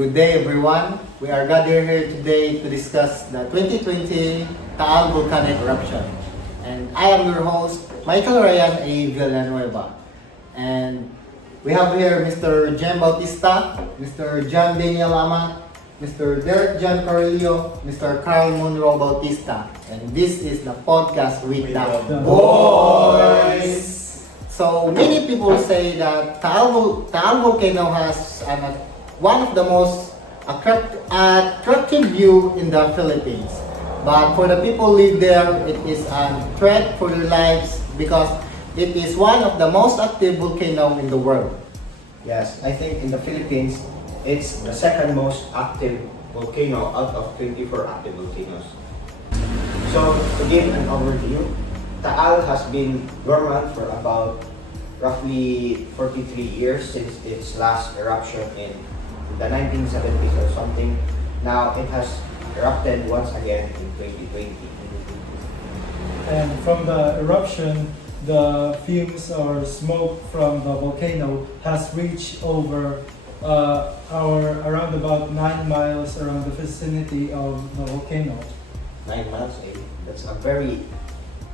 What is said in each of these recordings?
Good day everyone. We are gathered here today to discuss the 2020 Taal volcanic eruption. And I am your host, Michael Ryan A. Villanueva. And we have here Mr. Jem Bautista, Mr. John Daniel Amat, Mr. Derek John Carrillo, Mr. Carl Monroe Bautista. And this is the podcast with the Boys. So many people say that Taal volcano has one of the most attractive view in the Philippines. But for the people live there, it is a threat for their lives because it is one of the most active volcano in the world. Yes, I think in the Philippines, it's the second most active volcano out of 24 active volcanoes. So, to give an overview, Taal has been dormant for about roughly 43 years since its last eruption in the 1970s or something. Now, it has erupted once again in 2020. And from the eruption, the fumes or smoke from the volcano has reached over around about 9 miles around the vicinity of the volcano. 9 miles, that's a very,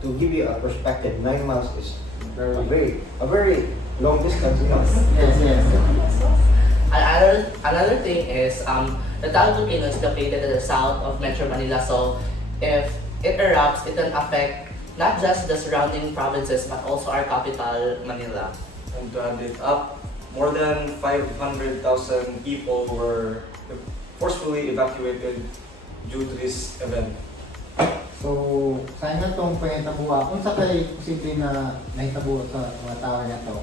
to give you a perspective, 9 miles is a very long distance. Yes. Another thing is the Taal volcano is located at the south of Metro Manila, so if it erupts, it can affect not just the surrounding provinces but also our capital, Manila. And to add it up, more than 500,000 people were forcefully evacuated due to this event. So, saan na itong pangitabuha? Kung sa kay posible na nahitabuha sa mga tao na ito?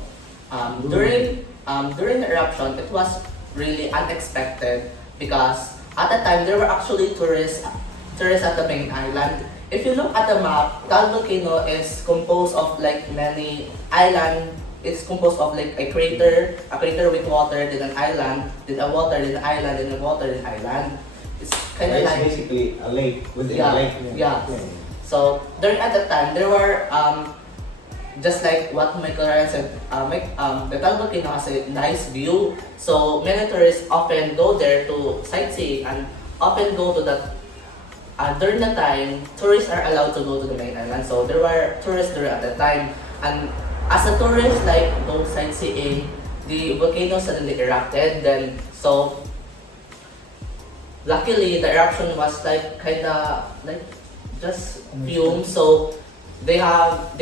During the eruption, it was really unexpected because at the time there were actually tourists at the main island. If you look at the map, Taal volcano is composed of like many island. It's composed of like a crater with water, then an island, then a water, then an island, then a water, then island. It's kind of It's like basically a lake within a lake. Yeah. So during at that time there were just like what Michael Ryan said, the Taal volcano has a nice view. So many tourists often go there to sightsee and often go to that. During the time, tourists are allowed to go to the main island. So there were tourists there at the time, and as a tourist like go sightseeing, the volcano suddenly erupted. Then so luckily the eruption was like kinda like just fumes. So they have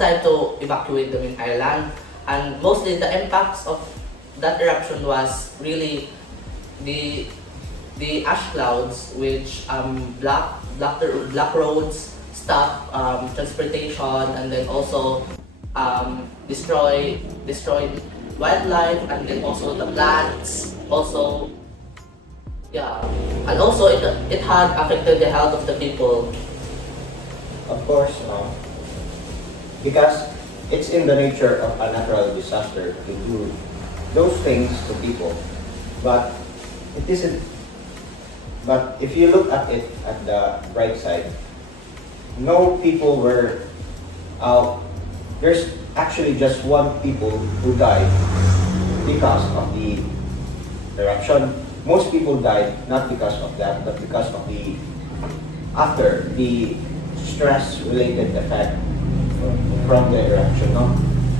time to evacuate the main island, and mostly the impacts of that eruption was really the ash clouds, which block roads, stop transportation, and then also destroyed wildlife, and then also the plants. Also, yeah, and also it had affected the health of the people. Of course, because it's in the nature of a natural disaster to do those things to people, but it isn't. But if you look at it at the bright side, no people were out. There's actually just one people who died because of the eruption. Most people died not because of that, but because of the stress-related effect from the eruption. No?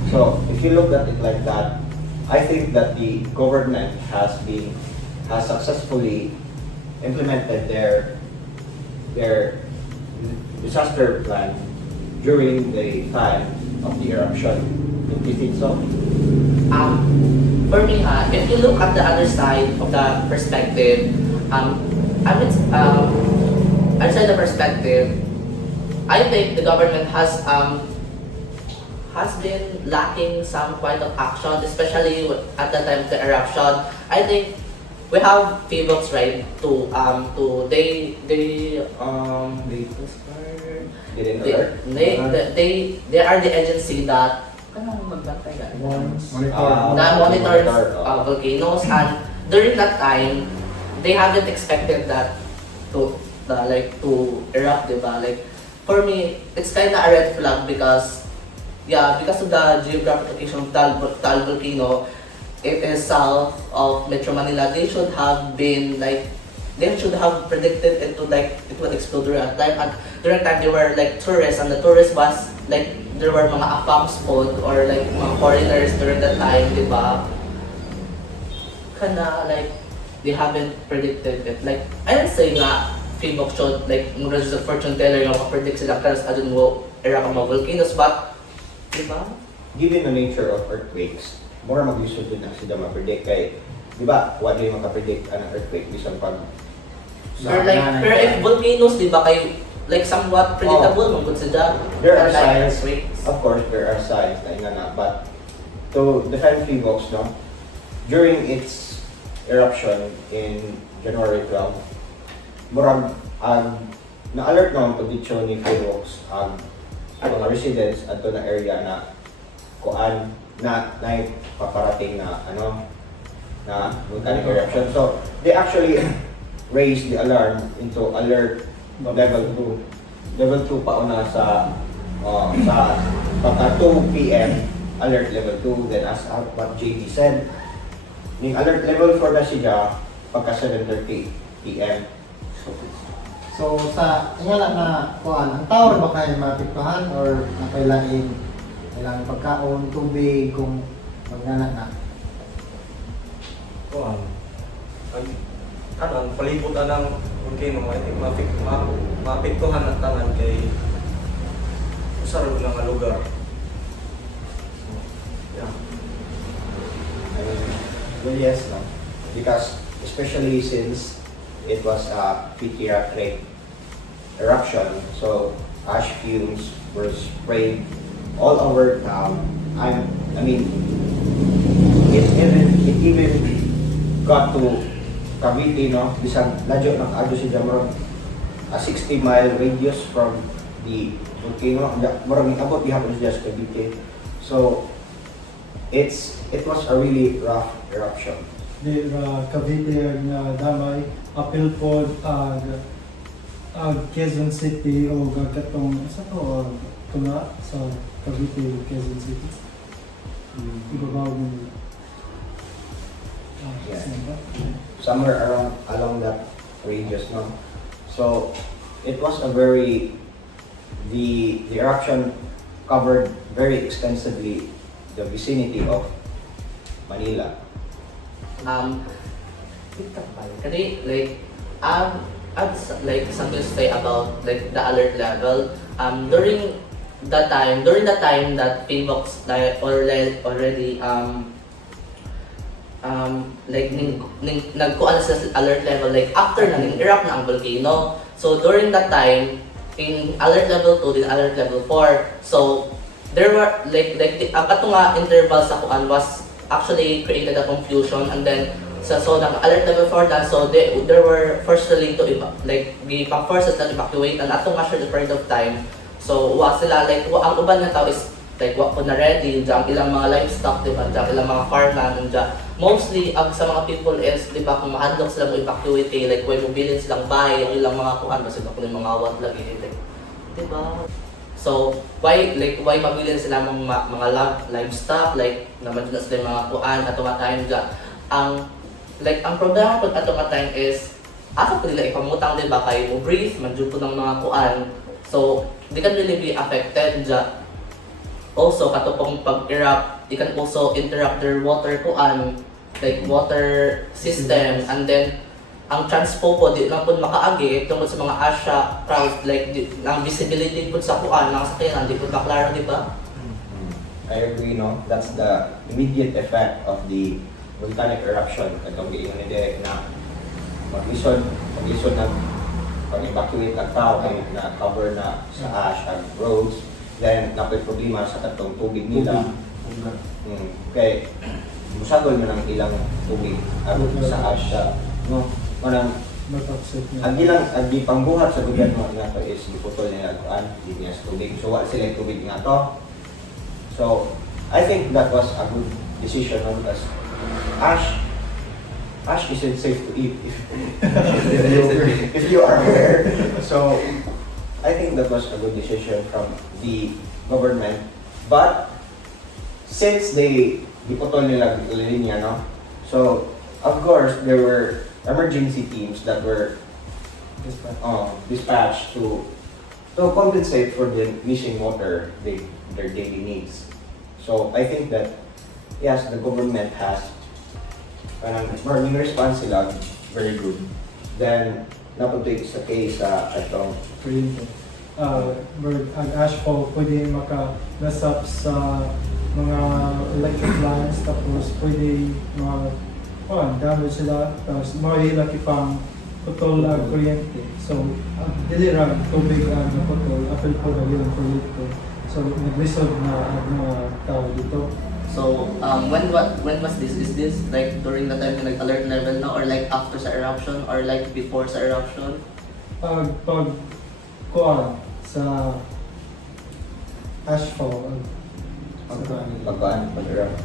So if you look at it like that, I think that the government has successfully implemented their disaster plan during the time of the eruption. Do you think so? For me, if you look at the other side of the perspective, outside the perspective, I think the government has been lacking some kind of action, especially at the time of the eruption. I think we have FIVOX, right? They are the agency that monitors volcanoes, and during that time they haven't expected that to erupt, diba? Like for me, it's kind of a red flag because of the geographic location of Taal volcano. it is south of Metro Manila, they should have been like, they should have predicted it to like, it would explode during that time. And during that time, there were like tourists, and the tourist was like, there were mga afam spot or like mga foreigners during that time, di ba? Kana like, they haven't predicted it. Like, I don't say nga, Philbox should, like, mura sa fortune teller yung makapredict sila karas adun mo era ka mga volcanoes, but, di ba? Given the nature of earthquakes, more mag-usod din na sila ma-predict kay, di ba, wala yung makapredict ang earthquake bisan pag Or like, pero if volcanoes, di ba, kayo, like, somewhat predictable, mong sila. there are like signs, earthquakes. of course, there are signs na nga na, but to defend Philbox, no, during its eruption in January 12, murag ang na-alert na ang kondisyon ni Philbox ang mga residents ato na area na kuan na paparating na na volcanic eruption. So they actually raised the alarm into alert level 2. Level 2 pauna sa pagka 2 p.m. alert level 2, then as what JD said, yung alert level 4 na siya pagka 7:30 p.m. So sa ingala na kuan, ang tower ba kay mapiktuhan or nakailain kailangan pagkaon, tubig kung magana na? Kuan. Ang palibutan ng volcano, I think mapiktuhan ang tanan kay usar lang nga lugar. So, yeah. Well, yes, no? Because especially since it was a meteoric eruption, so ash fumes were sprayed all over town. I mean, it even got to Cavite, no? Bisag ladyo ng adyo si Jamron, a 60-mile radius from the volcano. Marami abot gihapon siya sa Cavite. So it was a really rough eruption. Di Cavite ang damay apil pod ag Quezon City o katong sa to tuna sa Cavite, Quezon City. Ibabaw mo. Yeah. Somewhere along that radius, no? So it was a very the eruption covered very extensively the vicinity of Manila. Kasi like, I'd like something to say about like the alert level. During the time that Philbox like already like nagkuan sa alert level like after na erupt na ang volcano. So during that time in alert level 2 din alert level 4. So there were like ang kato nga interval sa kuan was actually created a confusion, and then so nang alert level 4 na, so there were forcefully to like the forces that evacuate, and atong nga short period of time. So wa sila like ang uban nga tao is like wa po na ready, ang ilang mga livestock, diba, ang ilang mga farmland, mostly ang sa mga people is, diba, kung ma-unlock sila mo evacuate kay like when mobilin silang bahay, ang ilang mga kuhan kasi ba kung mga awat lagi like, diba? So why mabilin sila mga livestock like naman na sila mga kuan ato nga time ang problema pag ato nga time is asa ko nila ipamutang, diba, kay mo breathe man jud po ng mga kuan, so they can really be affected ja. Also, katupong pag-erupt, it can also interrupt their water kuan, like water system, and then ang transpo po di lang po makaagi tungkol sa mga Asha crowds, like ang visibility po sa kuan ng sakyanan di po maklaro, di ba? I agree, no? That's the immediate effect of the volcanic eruption. Katong giingon ni Derek na mag-isod na pag-evacuate ng tao kay na cover na sa ash ang roads. Then, napoy problema sa katong tubig nila. Kaya, musagol na ng ilang tubig sa ash siya. No? Manang, ang pangbuhat sa gobyerno nga to is iputol niya hindi niya sa tubig. So, wala sila tubig nga to. So, I think that was a good decision, no? Because ash isn't safe to eat if you are aware. So, I think that was a good decision from the government. But since they diputol nila linya, no? So, of course, there were emergency teams that were dispatched to compensate for the missing water, their daily needs. So, I think that, yes, the government has parang response sila, very good. Then, napunta sa case sa itong Kuryente. Ang ashfall pwede maka-mess up sa mga electric lines, tapos pwede damage sila, tapos mahila kipang putol ang kuryente. So, dili ra tubig ang naputol, apel po na yun ang kuryente. So, naglisod na ang mga tao dito. So, when was this? Is this like during the time na nag-alert level na, or like after sa eruption, or like before sa eruption? Kuan sa ashfall, pag-erupt.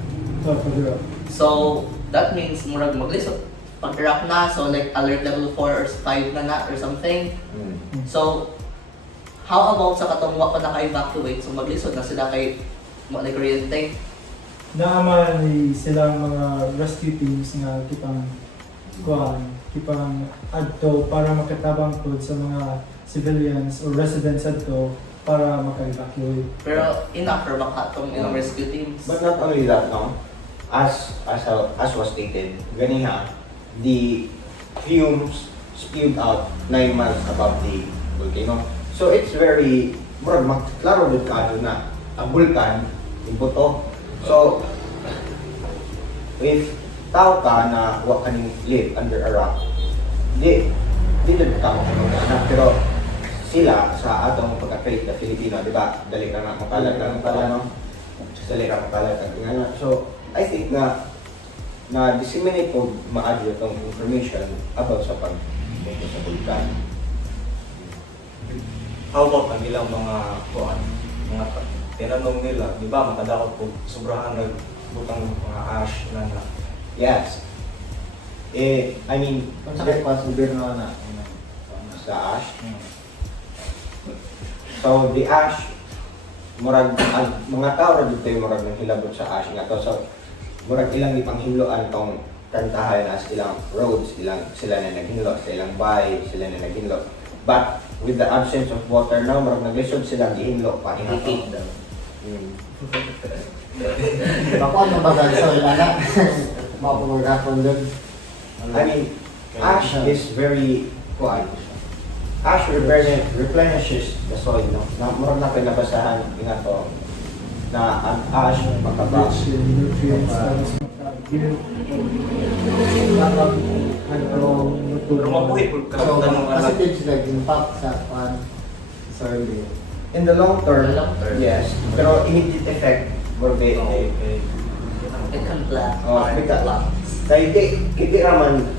pag-erupt. So, that means murag maglisod pag-erupt na, so like alert level 4 or 5 na or something. So, how about sa katong wa pa naka-evacuate, so maglisod na sila kay like kuryente? Naaman ni silang mga rescue teams nga kipang adto para makatabang pod sa mga civilians or residents adto para maka-evacuate. Pero enough for baka itong ilang rescue teams. But not only that, no? As was stated, ganiha, the fumes spewed out 9 miles above the volcano. So it's very, klaro din ka na ang vulkan, yung buto. So, if tao ka na wa kaning live under a rock, di din ka mo pero sila sa atong pagka-trade na Filipino, di ba? Dali ka na makalat ng no? Dali ka makalat ng ingana. So, I think na disseminate po maadyo itong information about sa sa vulkan. How about ang ilang mga tinanong nila, di ba makadakot po sobrahan nagbutang mga ash na Yes. I mean, Kung sa gobyerno na. sa ash. So, the ash, mga tao rin dito yung nang hilabot sa ash nga to. So, ilang ipanghinloan tong kantahan as ilang roads, sila na naghinlo, sa ilang bahay, sila na naghinlo. But, with the absence of water now, naglisod silang gihinlo pa. Hihit daw. Ako ang mabagal sa ilana. Mapapagkakon doon. I mean, ash is very, ash replenishes the soil, no? Murag na pinabasahan nga to, na ang ash makabak. Rich in nutrients, tapos maka-build. pero mabuhi po So, tanong positive sila impact sa soil din. In the long term, In the long term. yes. Pero immediate effect, murag It can plant. kaya hindi raman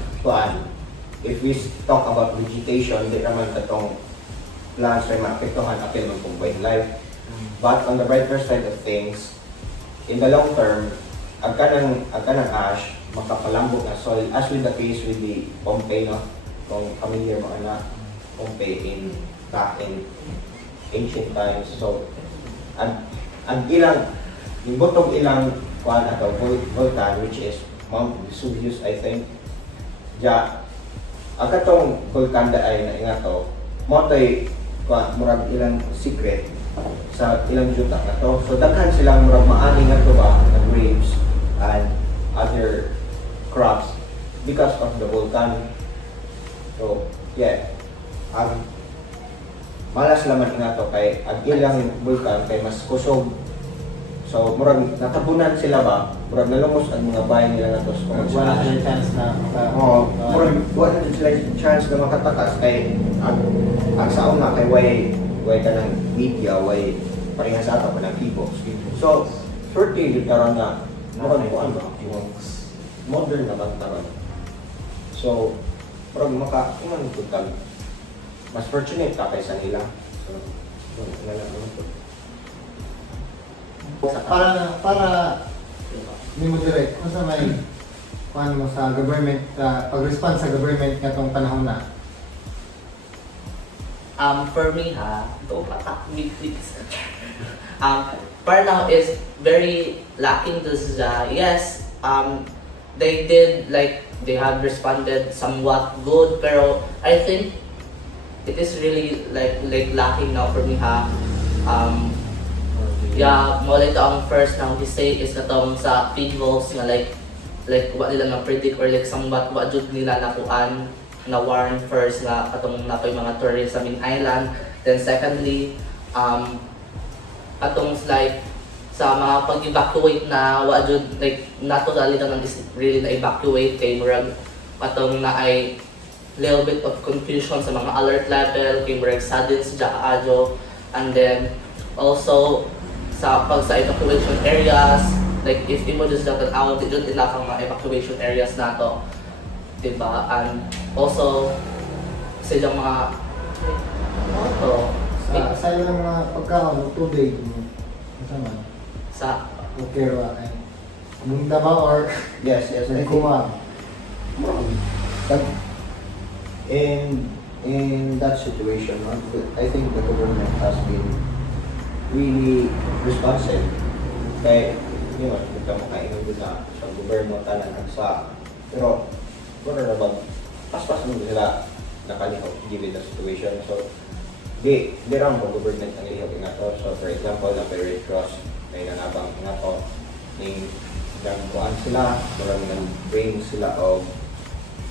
if we talk about vegetation, hindi raman katong plants ay maapektuhan apil man kung wildlife. But on the brighter side of things, in the long term, ang kanang ash, makapalambot na soil, as with the case with the Pompeii, no? Kung familiar mo na Pompeii back in ancient times. So, ang ilang, yung bottom ilang volcan, which is Mount Vesuvius, I think. Ang katong volcan ay na ingato, mo to'y murag ilang secret sa ilang juta na to. So daghan silang murag maani nga to ba na grapes and other crops because of the volcano. So yeah, malas laman nga to kay ang ilang volcan kay mas kusog. So murag natabunan sila ba, murag nalumos ang mga bahay nila nga to. Wala sila chance na Murag wala sila chance na makatakas kay ang saon na kay way ka ng media, way parehas ata pa ng people. So, 30 karon na murag ko ano, modern na bang taron. So, murag iman ko tag mas fortunate ka kaysa nila. So, para hindi mo direct kung sa may paano mo sa government pag-response sa government katong panahon na. For me, for now is very lacking this, yes, they did like they have responded somewhat good, pero I think it is really like lacking now for me ha. Yeah, mo like ang first na say is natong sa feed wolves nga like what nila na predict or like somewhat what jud nila nakuan na warn first nga atong napoy mga tourists sa main island. Then secondly, atong like sa mga pag-evacuate na wa jud like naturally na is really na evacuate kay murag atong na ay little bit of confusion sa mga alert level kay murag sudden sa kaadyo. And then also sa evacuation areas, like if imo just dapat out, di jud enough ang mga evacuation areas nato, diba? And also sa ilang mga Sa ilang mga pagkaon ng tubig, kasama, sa okay ra ay munda ba or Yes, yes. I think, kumang. but in that situation, I think the government has been really responsive. Kaya, ito mo kainin doon sa gobyerno tanan sa, pero, wala na bang, pas-pas mo sila nakalihok given the situation. So, di ram po government ang ilihok nga to. So, for example, na Red Cross, may nanabang nga to, ning nagkuhan sila, marang nag-bring sila of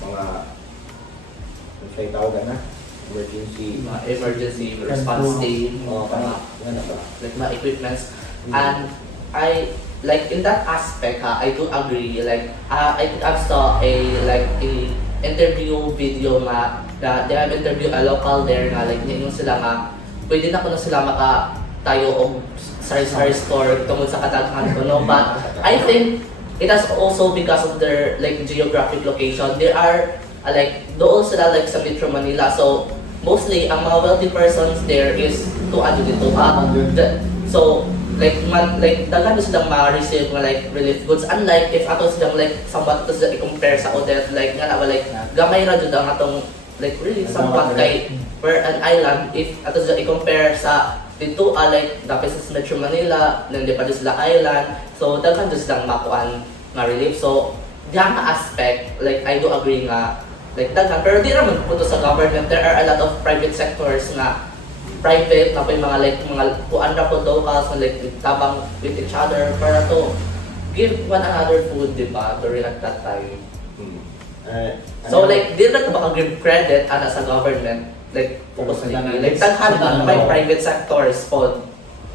mga, ano siya tawagan na? Emergency. mga emergency response team, O, ano ba? like mga equipments. And I like in that aspect I do agree, like I think I saw a interview video nga they have interviewed a local there nga like yung sila nga pwede na ko na sila maka tayo og sari-sari store tungod sa kataghan ko, no? But I think it has also because of their like geographic location. There are like doon sila like sa Metro Manila, so mostly ang mga wealthy persons there is to dito so like daghan silang ma-receive nga like relief goods, unlike if ato silang like somewhat to sila i-compare sa Odette like nga na like gamay ra jud ang atong like really somewhat kay per an island if ato sila i-compare sa dito like dapit sa Metro Manila then di pa jud sila island, so daghan jud silang makuan nga relief. So diyan nga aspect like I do agree nga like daghan, pero di naman po to sa government. There are a lot of private sectors nga private na po yung mga like mga kuan ra po locals na like tabang with each other para to give one another food, di ba, during at that time. So like di na to baka give credit ana sa government like focus na like daghan na may private sectors po.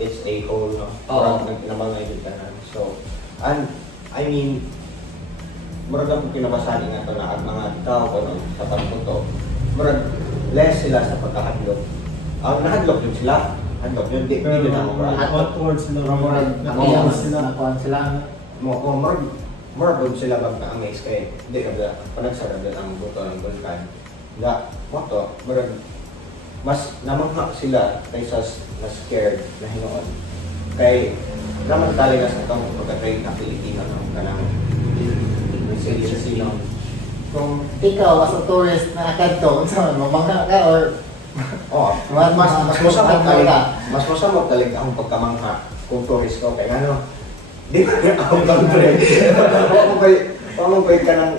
It's a whole, no? Oo. Namangay din tanan. So, and I mean, murag ang kinabasahan nga ito na ang mga tao ko no, sa pagpunto, murag less sila sa pagkahadlok. Ang nahadlok yun sila, hadlok yun, di din ako murag. Outward sila. Murag Nakiyaw sila, nakuhan sila. Murag doon sila bag na-amaze kay, hindi ka ba, panagsarag ang buto ng Volcano. Nga, moto, murag, mas namangha sila kaysa na scared na hinoon. Kay, naman talaga sa itong pagkatay na Pilipino ng kanang resiliency, no? Kung ikaw as a tourist na akad to, saan mamangha ka or Oh, mas masamot talaga ang pagkamangha kung tourist ko. Kaya ano, di ba niya ako country? Pamagpay ka ng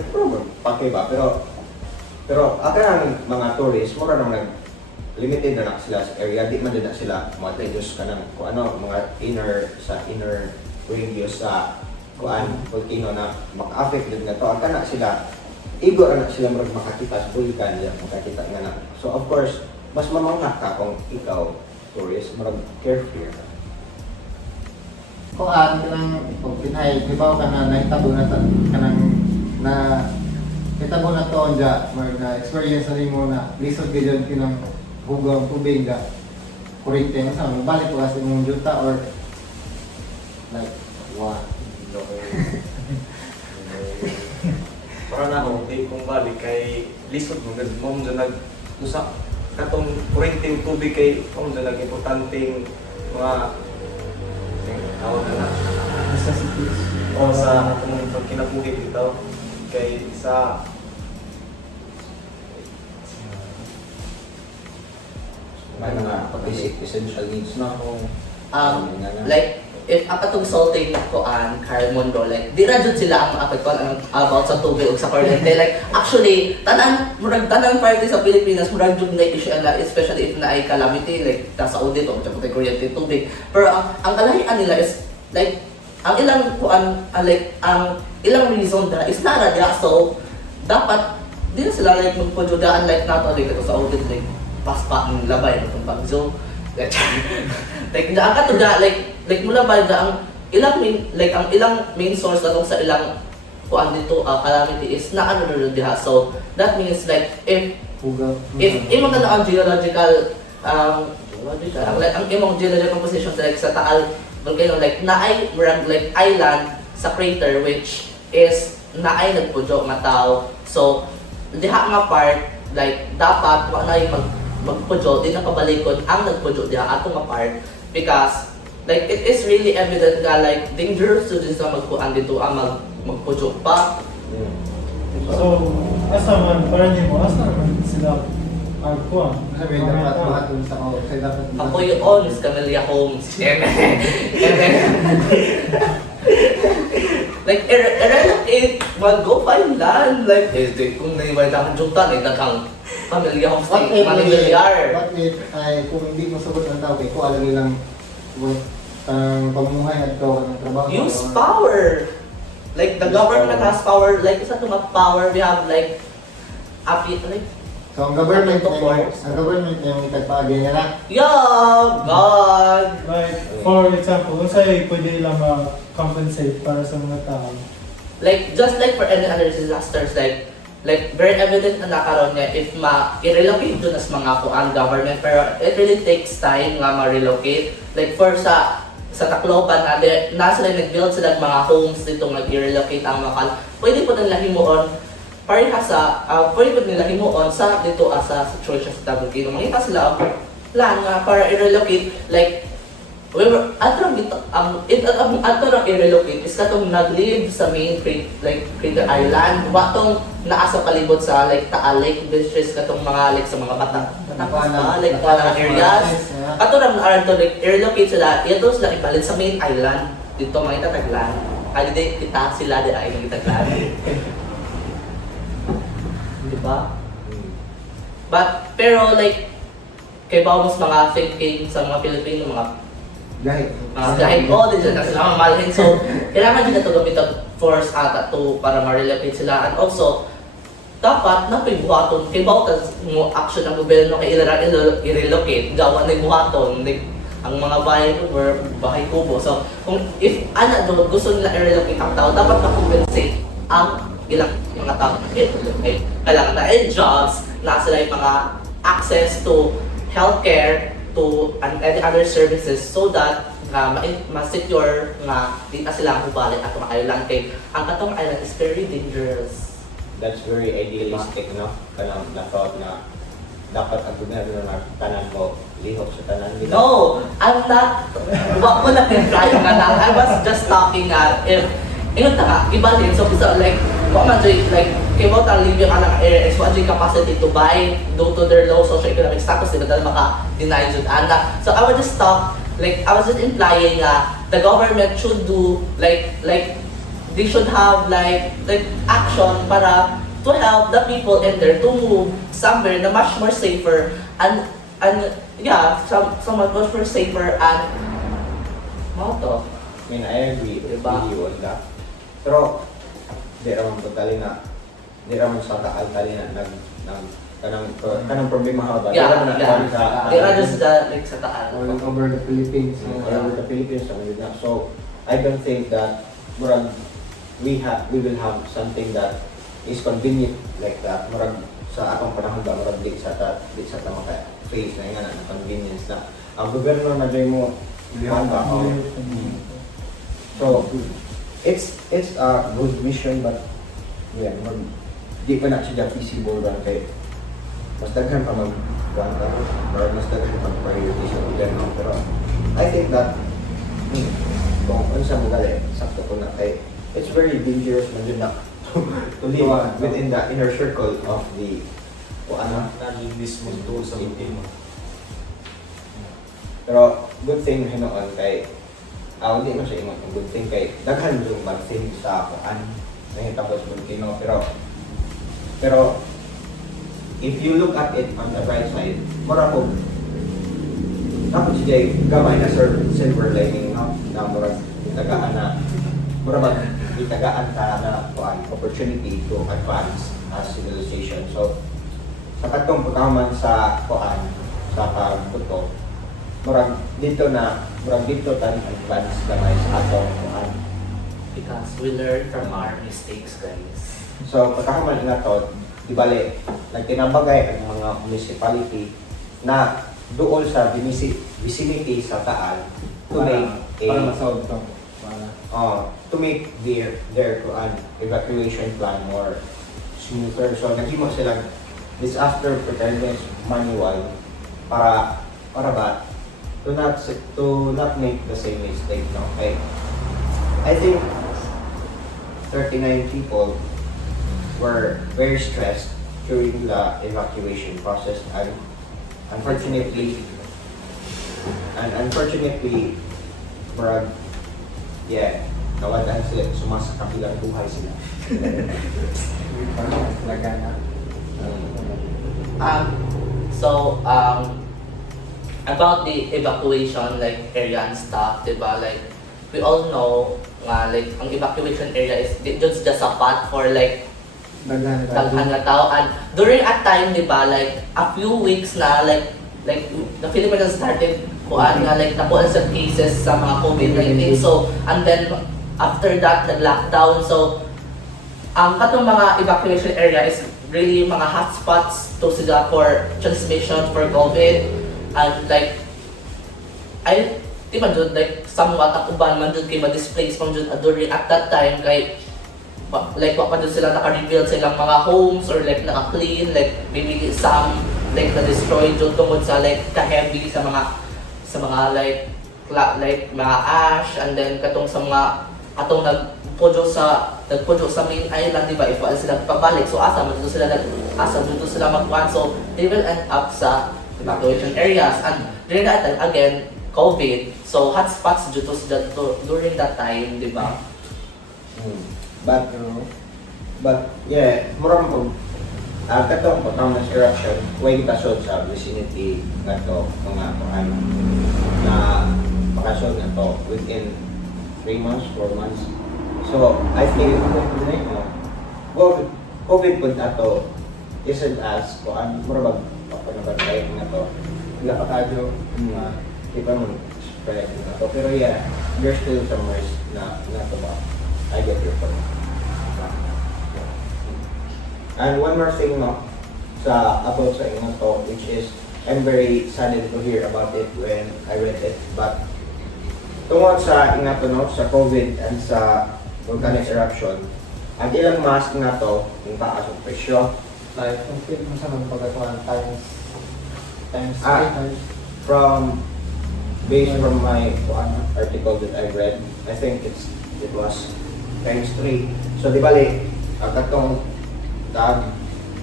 pake ba? Pero ng mga tourist, mura naman limited na sila sa area. Di man din na sila mga ka ng kung ano, mga inner radius sa volcano na maka-affect din na to. Aka na sila, igo na sila makakita sa vulkan, makakita nga na. So of course, mas mamangha ka kung ikaw, tourist, carefree ka. kung kanang pinay, di ba ka na naitabo na naitabo na to nga na experience na rin mo na lisod ka dyan kinang hugang tubig nga kurente mo sa balik ko kasi mong junta or like what? Para na ako, kung balik kay lisod mo, kasi mo dyan nag-usa katong kurente yung tubig kay mo dyan nag-importanteng mga tawag na Necessities. o sa atong pagkinabuhi dito kay sa May mga basic essential needs na ako. Like if ang katong salting kuan Carl Mundo, like di ra jud sila ang maapektuhan about sa tubig o sa kuryente. Like actually murag tanan party sa Pilipinas murag jud na issue na, especially if na ay calamity like sa audit o sa kuryente tubig. Pero ang kalahian nila is like ang ilang kuan like ang ilang reason dra is nara dia, so dapat di na sila like magpududaan like nato like sa audit like paspa ng labay ng bagyo. Like ang katuda like mula ba ang ilang main source natong sa ilang kuan dito calamity is na ano na diha, so that means like if imong ang geological ang imong geological composition like sa Taal volcano like naay murag like island sa crater which is naay nagpudyo nga tao, so diha nga part like dapat wa na yung magpudyo di na kabalikod ang nagpudyo diha ato nga part, because like it is really evident nga like dangerous to just magkuan dito ang magpudyo pa. So, asa man, para niyo mo, asa man sila magkuhan? Sabi, dapat buhaton sa ako. Kasi dapat Ako yun, Miss Camelia Holmes. Like, relocate, mag-go find land. Like, kung naiwala akong juta, daghang Camelia Holmes, manilyar. What if ay kung hindi mo sagot ng tao, kung alam nilang ang pamuhay at ng trabaho. Use power. Like, the government has power. Like, isa itong power, we have like, like, So ang government Of course. yung itagpaagay niya na. yeah, God. Like, for example, kung sa'yo pwede lang ma-compensate para sa mga tao. Like, just like for any other disasters, like very evident na nakaroon niya if i-relocate doon as mga kuan government, pero it really takes time nga ma-relocate. Like for sa Tacloban, nasa lang nag-build sila ng mga homes dito nag-relocate ang mga pwede po nila himuon pwede po nila himuon sa dito sa situation sa Volcano. Mangita sila ang plan nga para i-relocate like atrang i-relocate is katong nag-live sa main crater island, watong naa sa palibot sa like Taal Lake, which is katong mga like sa mga like mga areas. Katurang na to like i-relocate sila, ito sila ibalid sa main island dito mga tataglan. Hindi kita sila di ay mga tataglan. Diba? Pero like kay bawos mga thinking sa mga Pilipino, mga dahil din sila sila mamahalin, so kailangan din na ito gamitan force ata to para ma-relocate sila, and also dapat na buhaton kay bawos mo action ang gobyerno kay i-relocate gawa na buhaton like, ang mga bahay kubo, so kung if gusto nila i-relocate ang tao, dapat ma-compensate ang ilang mga tao kailangan na jobs na sila yung mga access to healthcare to and other services, so that ma-secure nga di na sila mubalik atong island kay ang katong island is very dangerous. That's very idealistic, no? Kanang na-thought na dapat ang gobyerno na tanan mo lihok sa tanan nila. No, I'm not. Wag mo na try nga lang. I was just talking if ingon ta ka ibalin, so like what man like kay mo ta living ang area is what capacity to buy due to their low socio-economic status, di ba dahil maka-deny jud ana. So I was just implying the government should do like they should have like action para to help the people in there to move somewhere na much more safer and somewhat much more safer and to. I mean, I agree with Diba? you on that. Pero, di raman sa Taal tali na kanang problema ba? Yeah. Sa They are just like sa Taal. All over the Philippines. around the Philippines na. So, I don't think that murag we will have something that is convenient like that. Murag sa atong panahon ba murag di sa maka face na nga na convenience na. Ang gobyerno na dai mo ba? So, it's a good mission, but yeah, di pa na siya feasible ran kay mas daghan pa mag-kuwanta or mas daghan pa mag-priority sa gobyerno. Pero I think that kung ano sa mga sakto ko na kay it's very dangerous man din na to live within the inner circle of the Naging mismo doon sa Volcano. pero good thing hinoon kay Hindi mo sa ingon ang good thing kay daghan yung bad thing sa kuan nahitabo sa volcano pero if you look at it on the bright side, mura ko dapat siya gamay na silver lining no na mura itagaan na mura ba itagaan ta na kuan opportunity to advance as civilization. So sa katong pagkaman sa kuan sa pagbuto murag dito tan advance gamay sa atong kuan. Because we learn from our mistakes, guys. So pagkaman nga to ibali nagtinambagay ang mga municipality na dool sa vicinity sa Taal to make para masolve to. to make their kuan evacuation plan more smoother. So naghimo sila disaster preparedness manual para ba to not make the same mistake, no? Okay. I think 39 people were very stressed during the evacuation process and unfortunately Brad, nawalan sila, sumasakabilang buhay sila. So, about the evacuation like area and stuff, diba? Like, we all know like ang evacuation area is just a path for like daghan nga tao, and during a time, diba, like a few weeks na like the Philippines started kuan nga like nakuha sa cases sa mga COVID-19. So, and then after that nag-lockdown. So, ang katong mga evacuation area is really mga hotspots to sila for transmission for COVID. And like di man jud like somewhat ang uban man jud kay ma-displace man jud during at that time kay like wa pa jud sila naka-rebuild sa ilang mga homes or like naka-clean, like maybe some like na-destroy jud tungod sa like ka-heavy sa mga like mga ash, and then katong sa mga atong nagpudyo sa main island, di ba, if wala sila pabalik, so asa mo dito sila magkuhan, so they will end up sa evacuation areas. And during that time again COVID, so hotspots dito during that time, di ba? But yeah, mura mo katong patawag na eruption way kasod sa vicinity ngadto mga kuan na bakasyon nato within 3 months, 4 months. So I think COVID pud ato isn't as kuan mura ba panabantay nato ila pakadyo iba mo spread nato, pero yeah, there's still some risk na nato ba. I get your point. And one more thing, no, about sa inyo to, which is I'm very saddened to hear about it when I read it. But tungkol sa ingato, no, sa COVID and sa volcanic eruption, ang ilang mask nga to, yung taas ng presyo. Like, kung fit mo sa magpagatuan times Based from my article that I read, I think it was times 3. So di bali, ang katong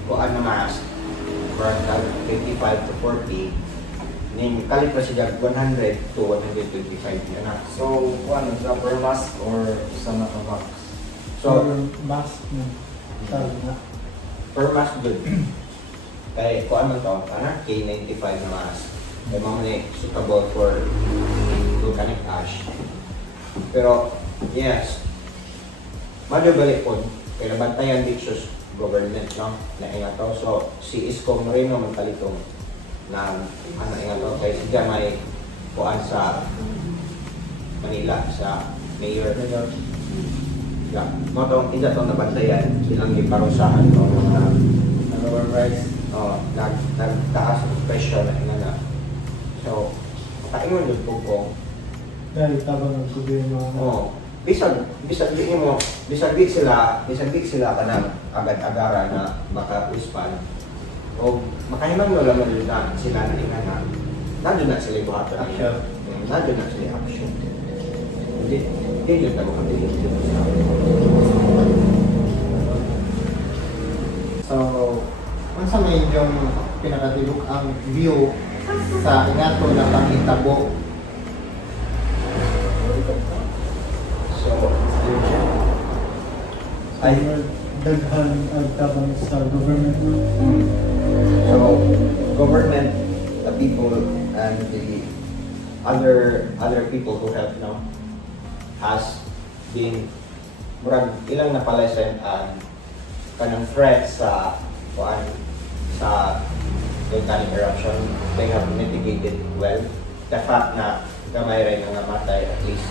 kuan na mask from 25 to 40 ning kalit pa siya 100 to 125 yan na. So, ano, sa per mask or sa naka-mask? So, mask na. per mask good. Kaya kuan man to, K95 na mask. Kaya mamaya suitable for volcanic ash. Pero, yes, madyo balik po, kaya nabantayan dito government, no, na ingato. So si Isko Moreno magpalitong na ingato kay siya may kuan sa Manila sa mayor. Yeah, mo tong ida tong nabantayan silang giparusahan no na overpriced. nagtaas ang presyo na ingana. So paingon jud po Dahil tabang ang gobyerno. Bisag di sila kanang agad-agara na maka-respond o makahiman mo lang na sila na ingana nandiyo na sila buhat Action. nandiyo na sila action hindi yun na makabilis So, unsa may inyong pinakatilok ang view sa ingato na panghitabo I- daghan ang tabang sa government. So, government, the people, and the other people who have has been ilang napalesen and kanang threat sa sa volcanic eruption. They have mitigated well. The fact na gamay rin nga namatay at least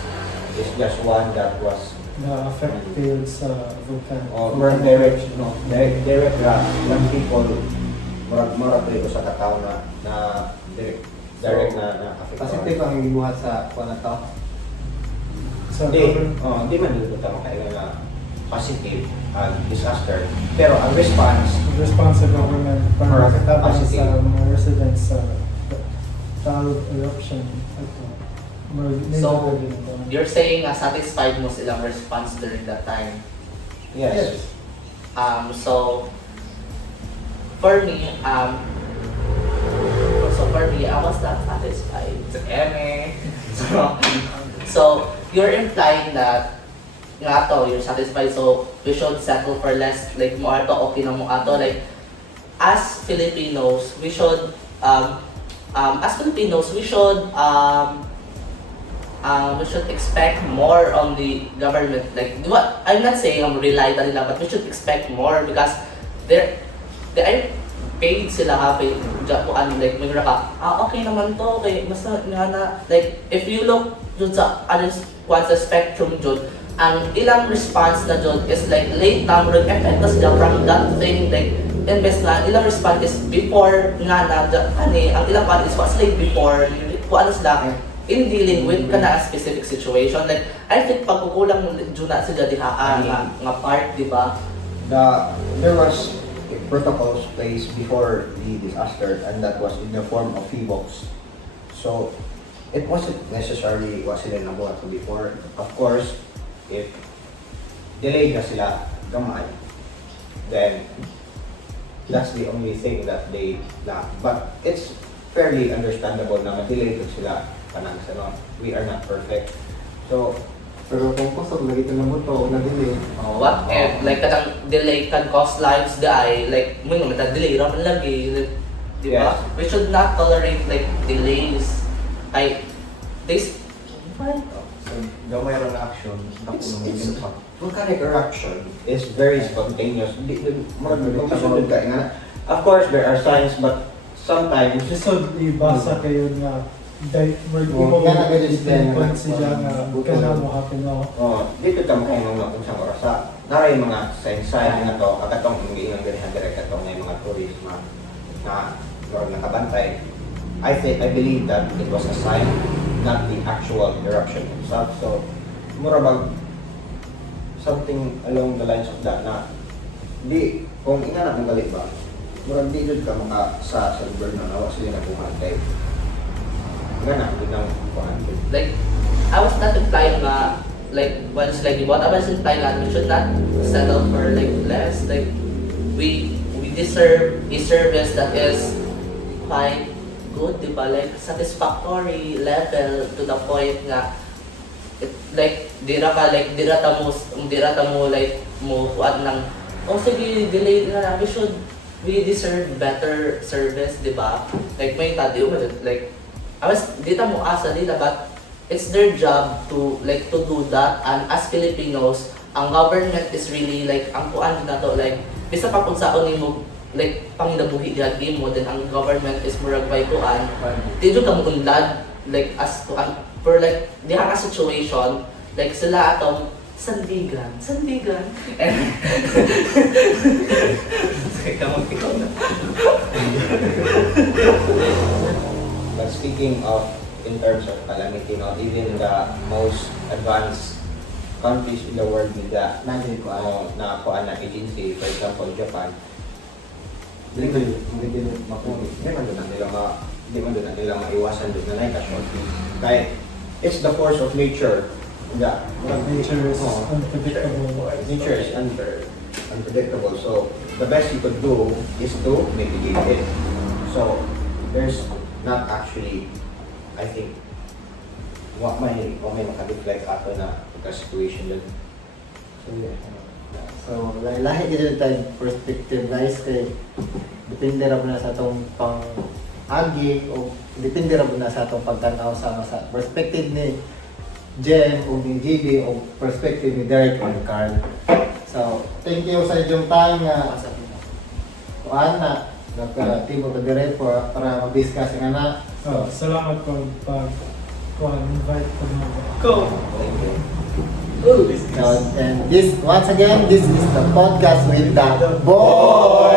is just one that was Na affected sa volcano. more direct lang people murag ko sa katao na direct na affect. Positive ang gibuhat sa kuan na to. Sa Di government. di man dito tama kaya na positive disaster, pero ang response Response sa government para Correct. katabang Positive. sa mga residents sa Taal eruption. So, you're saying satisfied mo silang response during that time. yes. So for me, I was not satisfied. So you're implying that nga to, you're satisfied, so we should settle for less, like mo ato, okay na mo ato, like as Filipinos, we should we should expect more on the government. Like, what I'm not saying rely na nila, but we should expect more because they are paid sila ha, paid like may ka, okay naman to, okay, basta nga na, like, if you look dun sa other sa spectrum dun, ang ilang response na dun is like late number effect na sila from that thing, like, invest na, ilang response is before nga na, ang ilang part is what's like before, kung ano sila, in dealing with kana specific situation. Like, I think pagkukulang dyan na sila dihaan nga part, di ba? There was protocols placed before the disaster, and that was in the form of FIVOX. So it wasn't necessarily what sila nabuhat before. Of course, if delayed na sila gamay, then that's the only thing that they lack. But it's fairly understandable na ma-delay sila panang sa we are not perfect. So Pero kung kusog lagi ito na mo to, nabili. What if, like, katang delay can cost lives die, like, mo nga delay raman lagi, like, di ba? Yes. We should not tolerate, like, delays. This, So, gamay ron na action, It's- volcanic eruption is very spontaneous. Of course, there are signs, but sometimes So, ibasa kayo nga Oh, nga na kayo din, point siya nga kana mo happen na. dito ka makainong na kung saan oras naray mga sign na to agatong hindi ang ganyan direct atong may mga tourist na nakabantay. I believe that it was a sign, not the actual eruption itself. So murabag something along the lines of that na di kung inanap ng galit ba murag di jud ka maka sa gobyerno na wa sila nabuhatay gana din ang kuhan. like, I was not implying na, like, once, like, what I was implying that we should not settle for, like, less. Like, we deserve a service that is quite good, di ba? Like, satisfactory level to the point nga, like, dira ta mo, like, mo, kuat ng, sige, delay na, we deserve better service, di ba? Like, may tadi mo, like, dita mo asa nila, but it's their job to do that. And as Filipinos, ang government is really like ang kuan na to, like bisa pa kung saon nimo like panginabuhi diha mo, then ang government is murag by kuan dito ka mo unlad like as kuan for like diha ka situation like sila atong sandigan and ikaw na. But speaking of in terms of calamity, even the most advanced countries in the world with the na agency, for example, Japan, di man doon na nila maiwasan doon na casualty. Kaya it's the force of nature. Yeah. Nature is unpredictable. Nature is unpredictable. So the best you could do is to mitigate it. So there's not actually, I think, may makadeflect ato na situation dun. So, yeah. So, lahi gid tayo perspective guys kay depende ra po na sa atong pang-agi o depende ra po na sa atong pagtanaw sa perspective ni Jem o ni GB o perspective ni Derek o ni Carl. So, thank you sa inyong time nga kuan na nagka-team of the Derek para mag-discuss nga na. Salamat po pag invite ko mo. Thank you. And this once again, this is the podcast with the boy.